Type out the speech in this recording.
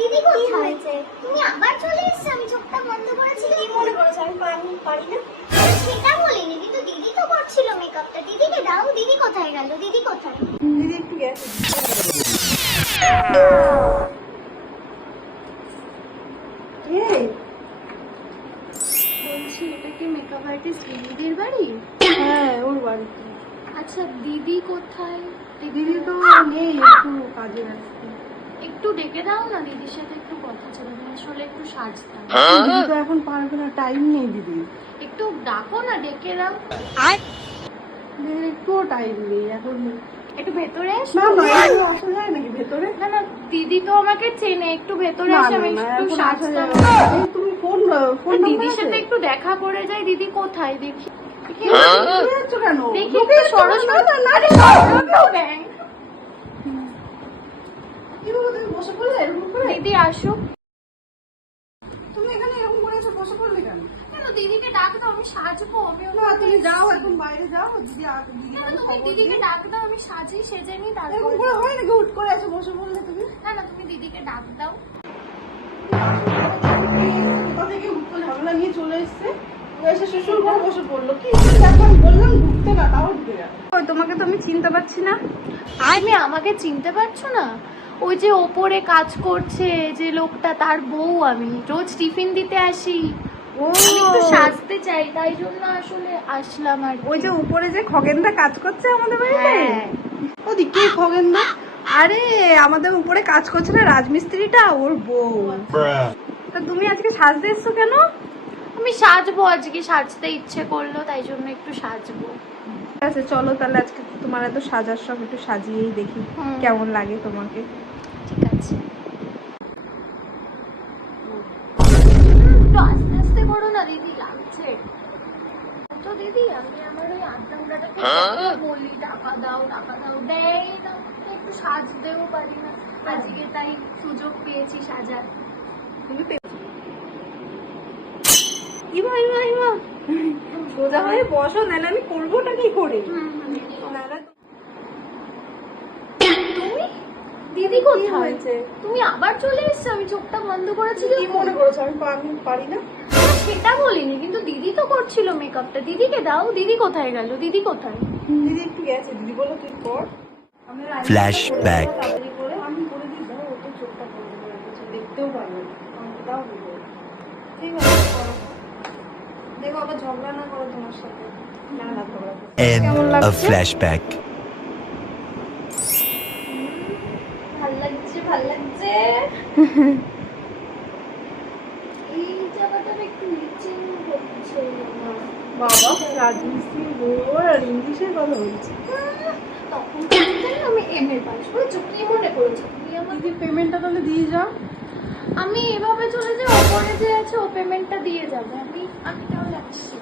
দিদি কোথায়? হয়েছে তুমি আবার চলে এসেছ আমি চোখটা বন্ধ করেছিলাম। কি মনে করেছ আমি পারি পারি না। সেটা বলিনি কিন্তু দিদি তো করছিল মেকআপটা দিদিকে দাও দিদি কোথায় গেল? দিদি কোথায়? দিদি একটু গেছে। এই বলছি এটা কি মেকআপ আর্টিস্ট দিদির বাড়ি? হ্যাঁ ওর বাড়িতে আচ্ছা দিদি কোথায়? দিদি তো নেই একটু কাজে ব্যস্ত। একটু ডেকে দাও না দিদির সাথে একটু কথা ছিল আসলে একটু সাজতাম। দিদি তো এখন পারবে না টাইম নেই দিদি। একটু ডাকো না ডেকে দাও। দিদির একটুও টাইম নেই এখন। একটু ভেতরে এসো। না না এভাবে আসা যায় নাকি ভেতরে? না না দিদি তো আমাকে চেনে একটু ভেতরে এসে আমি একটু সাজতাম। যাবে তুমি ফোন ফোন দিদির সাথে একটু দেখা করে যাই দিদি কোথায়? দেখি। কেন? দেখি একটু তুমি বসে পড়লে এরকম করে? দিদি আসুক। তুমি এখানে এরকম করে এসে বসে পড়লে কেন? কেন? দিদিকে ডাক দাও আমি সাজবো আমি না তুমি যাও এখন বাইরে যাও দিদি আ- দিদি কেন আমাকে তুমি দিদিকে ডাক দাও আমি সাজি সেজে নিই এরকম করে হয় নাকি? হুট করে এসে বসে পড়লে তুমি? না না তুমি দিদিকে ডাক দাও। কোথা থেকে হুট ঝামেলা নিয়ে চলে এসছে? এসে শ্বশুর ঘরে বসে পড়ল। কি দেখো বললাম ঢুকতে না তাও ঢুকে তোমাকে তো আমি চিনতে পারছি না। তুমি আমাকে চিনতে পারছ না? ওই যে ওপরে কাজ করছে যে লোকটা তার বউ আমি। রোজ টিফিন দিতে আসি। সাজতে চাই তাই জন্য আসলে আসলাম আর ওই যে উপরে যে খগেনদা কাজ করছে আমাদের বাড়িতে? হ্যাঁ। ও খগেনদা? আরে আমাদের উপরে কাজ করছে না রাজমিস্ত্রিটা ওর বউ। তা তুমি আজকে সাজতে এসছো কেন? আমি সাজবো আজকে সাজতে ইচ্ছে করল তাই জন্য একটু সাজবো। ঠিক আছে চলো তাহলে আজকে তো তোমার এত সাজার সব একটু সাজিয়েই দেখি কেমন লাগে তোমাকে। ঠিক আস্তে আস্তে করো না দিদি লাগছে। তো দিদি আমি আমার ওই আড্ডাটাকে বলি টাকা দাও টাকা দাও দেয় না একটু সাজতেও পারি না। আজকে তাই সুযোগ পেয়েছি সাজার। তুমি ইমা ইমা ইমা। সোজা হয়ে বসো নাহলে আমি করবোটা কি করে তুমি দিদি কোথায়? হয়েছে। তুমি আবার চলে এসছো? আমি চোখটা বন্ধ করেছিলাম কি মনে করেছ আমি আমি পারি না। সেটা বলিনি কিন্তু দিদি তো করছিল মেকআপটা দিদিকে দাও দিদি কোথায় গেল? দিদি কোথায়? দিদি একটু গেছে। দিদি বলো তুই কর. তাড়াতাড়ি আমি করে দিই দাও ও তো চোখটা বন্ধ করে রেখেছে। দেখতেও পারবে না। দাও ঠিক আছে দেখো আবার ঝগড়া না করো তোমার সাথে। না না করো। End কেমন of লাগছে? flashback. লাগছে ভালো লাগছে? এই জায়গাটা একটু নিচে হচ্ছে বাবা বউ আর ইংলিশে কথা বলছে। তখন তো জানি আমি এম এ পাস কি মনে করেছ? তুমি পেমেন্টটা তাহলে দিয়ে যাও। আমি এভাবে চলে যাই ওপরে যে আছে ও পেমেন্টটা দিয়ে যাবে। আমি আমি তাহলে আসছি।